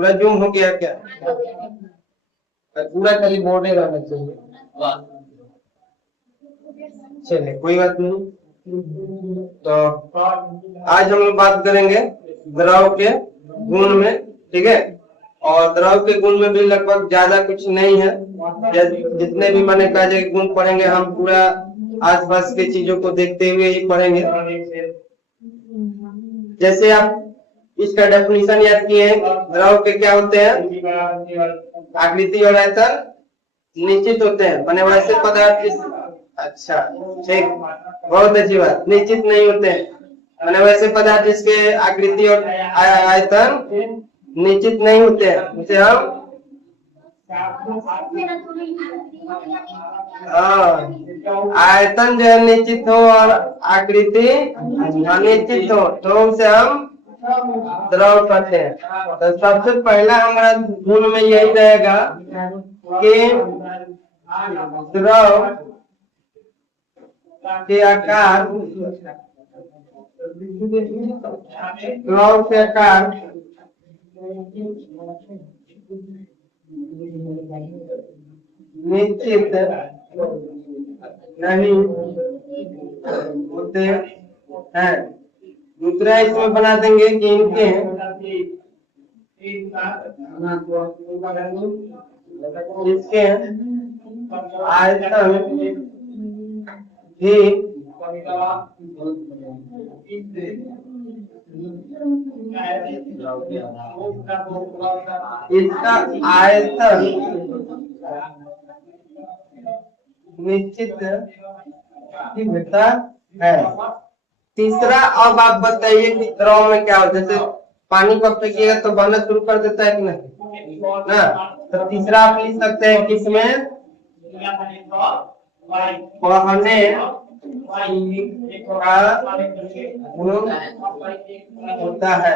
पूरा जूम हो गया क्या? पूरा खाली बोर्ड ही रहना चाहिए। चलिए कोई बात नहीं। तो आज हम लोग बात करेंगे द्रव के गुण में, ठीक है। और द्रव के गुण में भी लगभग ज्यादा कुछ नहीं है, जितने भी मैंने कहा गुण पढ़ेंगे हम पूरा आसपास की चीजों को देखते हुए ही पढ़ेंगे। जैसे आप इसका डेफिनेशन याद किए हैं, द्रव के क्या होते हैं? आकृति और आयतन निश्चित होते हैं, माने वैसे पदार्थ। अच्छा ठीक, बहुत अच्छी बात। निश्चित नहीं होते हैं, माने वैसे पदार्थ जिसके आकृति और आयतन निश्चित नहीं होते हैं, उसे हम आयतन जो है निश्चित हो और आकृति अनिश्चित हो तो उसे हम द्रव कहते हैं। तो सबसे पहला हमारा गुण में यही रहेगा कि द्रव के आकार, द्रव के आकार निश्चित नहीं होते हैं। दूसरा इसमें बना देंगे कि इनके इसके आयतन भी इसका आयतन निश्चित ही होता है। तीसरा, अब आप बताइए कि द्रव में क्या होता है? जैसे पानी को फेंकिएगा तो बहना शुरू कर देता है कि नहीं ना? तो तीसरा आप लिख सकते हैं कि इसमें बहने का गुण होता है,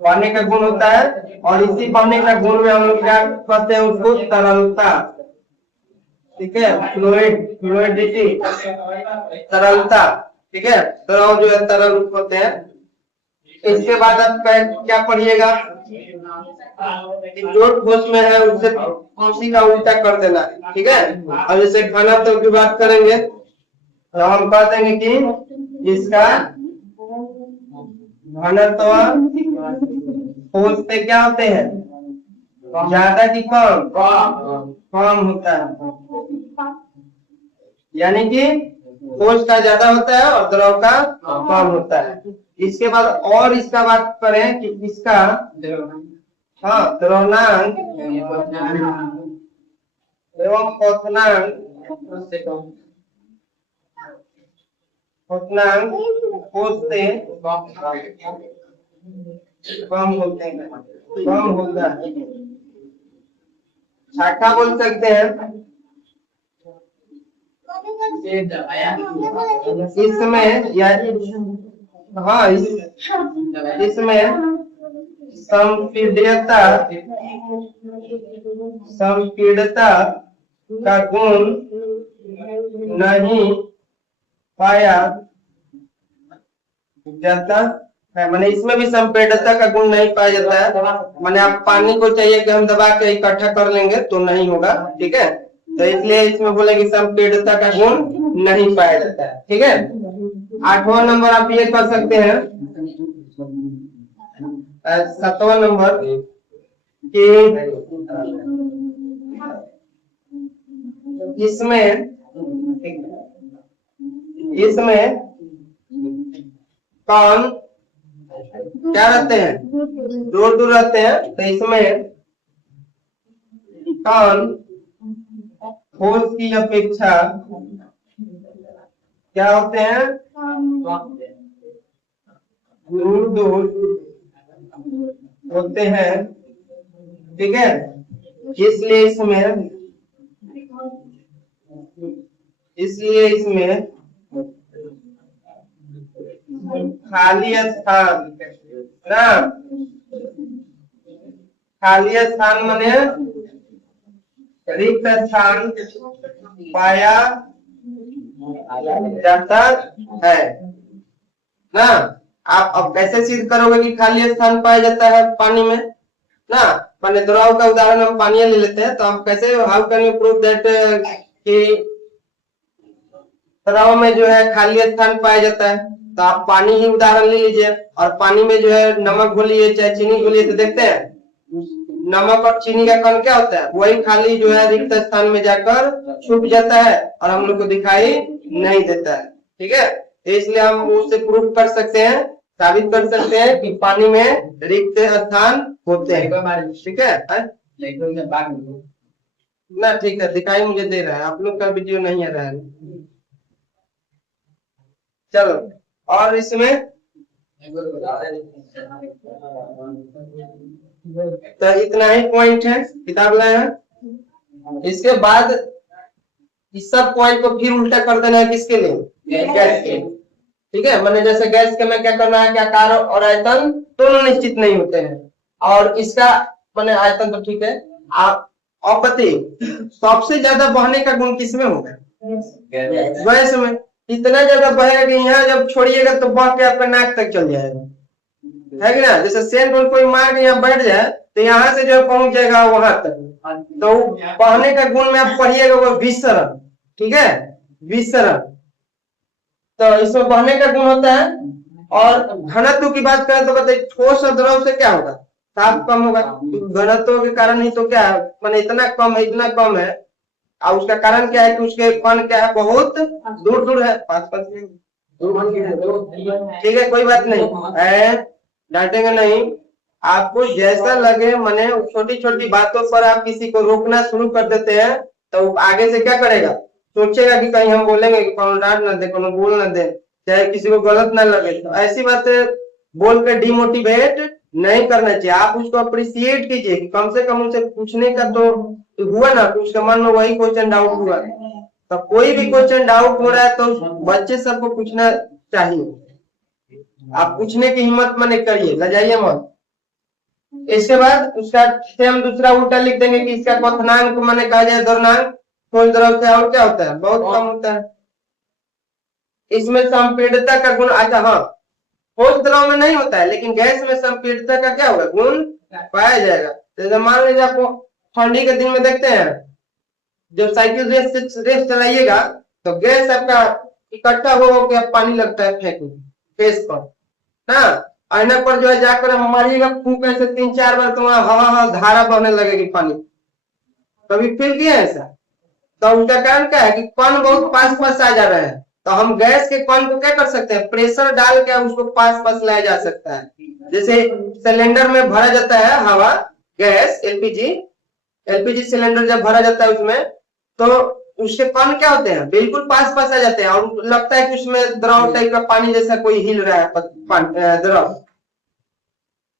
बहने का गुण होता है। और इसी बहने का गुण में हम लोग क्या कहते हैं? उसको तरलता, ठीक है, फ्लूइडिटी, तरलता, ठीक है। द्रव जो है तरल रूप होते हैं। इसके बाद आप क्या पढ़िएगा? जो ठोस में है उससे उसी का उल्टा कर देना, ठीक है। अब जैसे घनत्व की बात करेंगे तो हम कह देंगे कि इसका घनत्व ठोस पे क्या होते हैं? ज्यादा की कम? कम होता है, यानी कि ठोस का ज्यादा होता है और द्रव का कम होता है। इसके बाद और इसका बात करें कि इसका द्रवनांक एवं क्वथनांक ठोस से कम होते हैं, कम होता है। छठा बोल सकते हैं इसमें या इसमें संपीड़ितता का गुण नहीं पाया जाता है। मैंने इसमें भी संपीड़ितता का गुण नहीं पाया जाता है, मैंने आप पानी को चाहिए कि हम दबा के इकट्ठा कर लेंगे तो नहीं होगा, ठीक है। तो इसलिए इसमें बोले कि संपीड़ितता का गुण नहीं पाया जाता है, ठीक है। 8वां नंबर आप ये कर सकते हैं, 7वां नंबर कि इसमें कौन क्या रहते हैं? दूर दूर रहते हैं। तो इसमें कौन ठोस की अपेक्षा क्या होते हैं? दूर दूर होते हैं, ठीक है। इसलिए इसमें खाली स्थान ना, खाली स्थान माने रिक्त स्थान पाया जाता है ना। आप अब कैसे सिद्ध करोगे कि खाली स्थान पाया जाता है पानी में? ना। मैंने द्रव का उदाहरण हम पानी ले लेते हैं, तो हम कैसे, how can you prove that कि द्रव में जो है खाली स्थान पाया जाता है। तो आप पानी ही उदाहरण ले लीजिए, और पानी में जो है नमक घोलिए चाहे चीनी घोलिए, तो देखते हैं नमक और चीनी का कण क्या होता है, वही खाली जो है रिक्त स्थान में जाकर छुप जाता है और हम लोग को दिखाई नहीं देता है। ठीक है, इसलिए हम उससे प्रूव कर सकते हैं, साबित कर सकते हैं कि पानी में रिक्त स्थान होते हैं। ठीक है ना, ठीक है, दिखाई मुझे दे रहा है, आप लोग का वीडियो नहीं आ रहा है। चलो, और इसमें तो इतना ही पॉइंट है, किताब लाए हैं। इसके बाद इस सब पॉइंट को फिर उल्टा कर देना है, किसके लिए, गैस के। ठीक है, मैंने जैसे गैस के में क्या करना है कि आकार और आयतन दोनों निश्चित नहीं होते हैं, और इसका मैंने आयतन तो ठीक है, आप अपति सबसे ज्यादा बहने का गुण किसमें होगा, गैस में। इतना ज्यादा बहेगा कि यहाँ जब छोड़िएगा तो बह के आपका नाक तक चल जाएगा, है कि ना। जैसे सेंट में कोई मार के यहाँ बैठ जाए तो यहाँ से जो पहुंच जाएगा वहां तक, तो बहने का गुण में आप पढ़िएगा वो विसरण। ठीक है, विसरण, तो इसमें बहने का गुण होता है। और घनत्व की बात करें तो बताइए, ठोस और द्रव से क्या होगा, ताप कम होगा। घनत्व के कारण ही तो क्या है, मैंने इतना कम है, इतना कम है, और उसका कारण क्या है कि उसके कण क्या है, बहुत दूर दूर है, पास पास में। ठीक है, कोई बात नहीं, डांटेंगे नहीं। आपको जैसा लगे, मैंने छोटी छोटी बातों पर आप किसी को रोकना शुरू कर देते हैं, तो आगे से क्या करेगा, सोचेगा कि कहीं हम बोलेंगे कि कौन डांट ना दे, कौन बोल ना दे, चाहे किसी को गलत ना लगे। तो ऐसी बातें बोल कर डिमोटिवेट नहीं करना चाहिए, आप उसको अप्रिशिएट कीजिए कि कम से कम उनसे पूछने का तो हुआ ना, कि उसका मन में वही क्वेश्चन डाउट हुआ। तो कोई भी क्वेश्चन डाउट हो रहा है तो बच्चे सबको पूछना चाहिए, आप पूछने की हिम्मत मत करिए, लजाइए मत। इसके बाद उसका सेम दूसरा उल्टा लिख देंगे कि इसका क्वथनांक को मैंने कहा जाए द्रव्यनांक, ठोस द्रव से और क्या होता है, बहुत कम होता है। इसमें संपीड़ितता का गुण, अच्छा हाँ, ठोस द्रव में नहीं होता है, लेकिन गैस में संपीड़ितता का क्या होगा, गुण पाया जाएगा। जैसे मान लीजिए आपको ठंडी के दिन में देखते हैं, जब साइकिल रेस चलाइएगा तो गैस आपका इकट्ठा हो के पानी लगता है फेंकने फेस पर ना, आईना पर जो है जाकर मारिएगा फूंक ऐसे 3-4 बार, तो वहां हवा धारा बहने लगेगी पानी। कभी फील किया ऐसा? तो उसका कारण क्या है कि कण बहुत पास पास आ जा रहे हैं, तो हम गैस के कण को क्या कर सकते हैं, प्रेशर डाल के उसको पास पास लाया जा सकता है। जैसे सिलेंडर में भरा जाता है हवा, गैस, एलपीजी सिलेंडर जब भरा जाता है उसमें, तो उसके कण क्या होते हैं, बिल्कुल पास पास आ जाते हैं, और लगता है कि उसमें द्रव टाइप का पानी जैसा कोई हिल रहा है द्रव।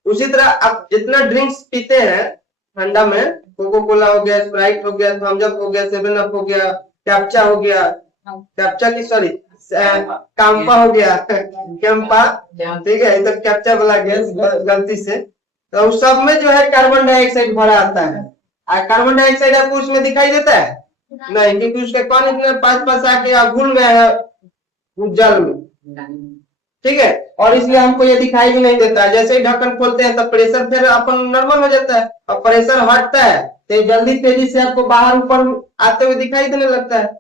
उसी तरह आप जितना ड्रिंक्स पीते हैं ठंडा में, कोको कोला हो गया, स्प्राइट हो गया, थम्स अप हो गया, 7 अप हो गया, कैप्चा हो गया, कैप्चा की सॉरी काम्पा हो गया, कैंपा, ठीक है, तो कैप्चा वाला गैस गलती से, तो उस सब में जो है कार्बन डाइऑक्साइड भरा आता है। कार्बन डाइऑक्साइड आपको उसमें दिखाई देता है नहीं, क्योंकि उसके कण इतने पास पास आके घुल गए हैं जल में। ठीक है, और इसलिए हमको ये दिखाई भी नहीं देता है। जैसे ही ढक्कन खोलते हैं तब प्रेशर फिर अपन नॉर्मल हो जाता है, और प्रेशर हटता है तो जल्दी तेजी से आपको बाहर ऊपर आते हुए दिखाई देने लगता है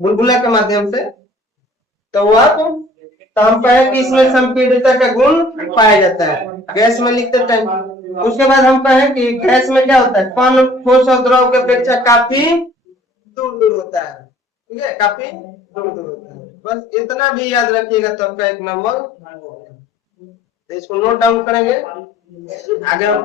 बुलबुला के माध्यम से। तो वह तो हम कहें कि इसमें संपीड़ितता का गुण पाया जाता है गैस में लिखते टाइम। उसके बाद हम कहें कि गैस में क्या होता है, कण ठोस और द्रव की अपेक्षा काफी दूर दूर होता है। ठीक है, काफी दूर दूर होता है। बस इतना भी याद रखिएगा तो आपका 1 नंबर। तो इसको नोट डाउन करेंगे आगे हम